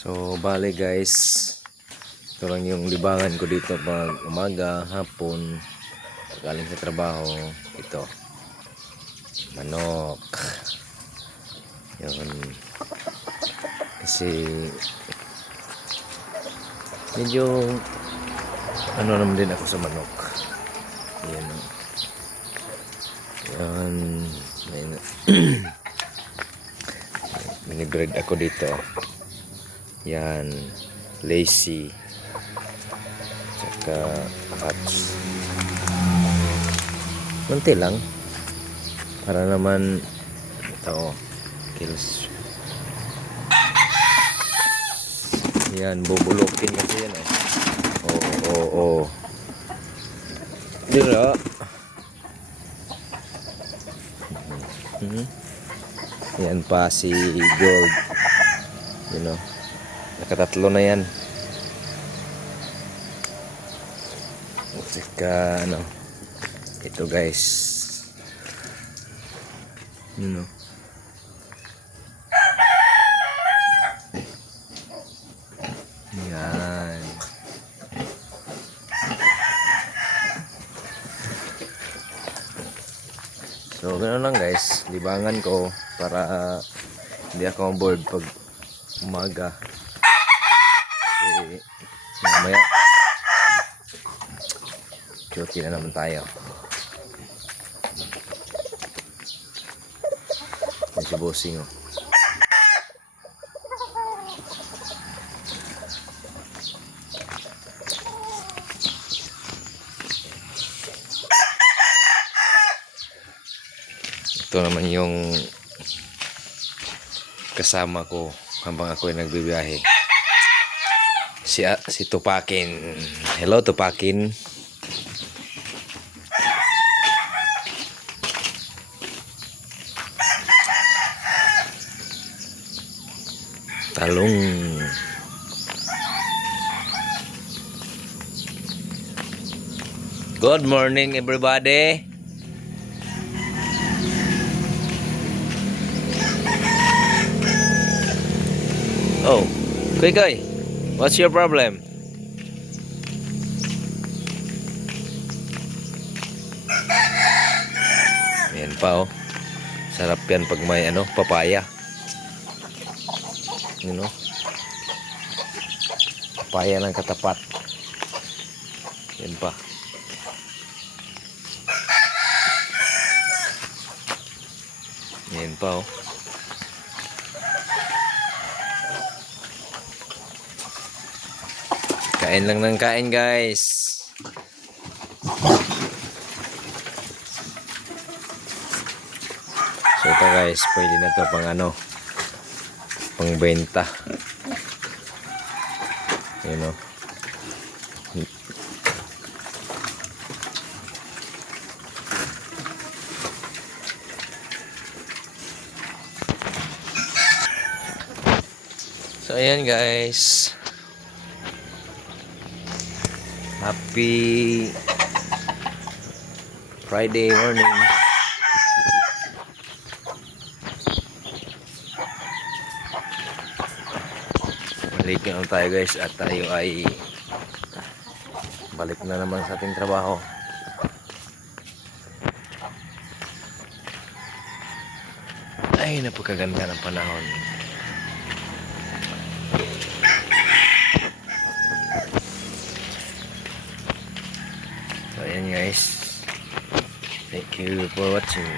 So bale guys, ito lang yung libangan ko dito pag umaga, hapon, galing sa trabaho. Ito, manok. Yun. Kasi medyo ano naman din ako sa manok. Yan o. Yan. Minibreed ako dito. Yan, lazy, tsaka hatch. Kunti lang para naman ito kills. Yan, bubulukin kasi yan eh. Oo. Dira. Yan pa si Gold. You know. Nakatatlo na yan. Saka ano, ito guys, you know. Yan. So ganoon lang guys, libangan ko para hindi ako bored pag umaga. Kasi mamaya duty na naman tayo. Yan si bossing oh. Ito naman yung kasama ko habang ako ay nagbibiyahe. Si Tupakin. Hello Tupakin. Talong. Good morning everybody. Oh, Koy, what's your problem? Yan pa oh. Sarap yan pag may ano, papaya. You know? Papaya ng katapat. Yan pa. Yan pa oh. Kain lang ng kain guys. So ito guys, pwede na to pang ano, pang benta. You know. So ayan guys. Happy Friday morning. Balik na tayo guys at tayo ay balik na naman sa ating trabaho. Ay, napakaganda ng panahon. So ayan guys, thank you for watching.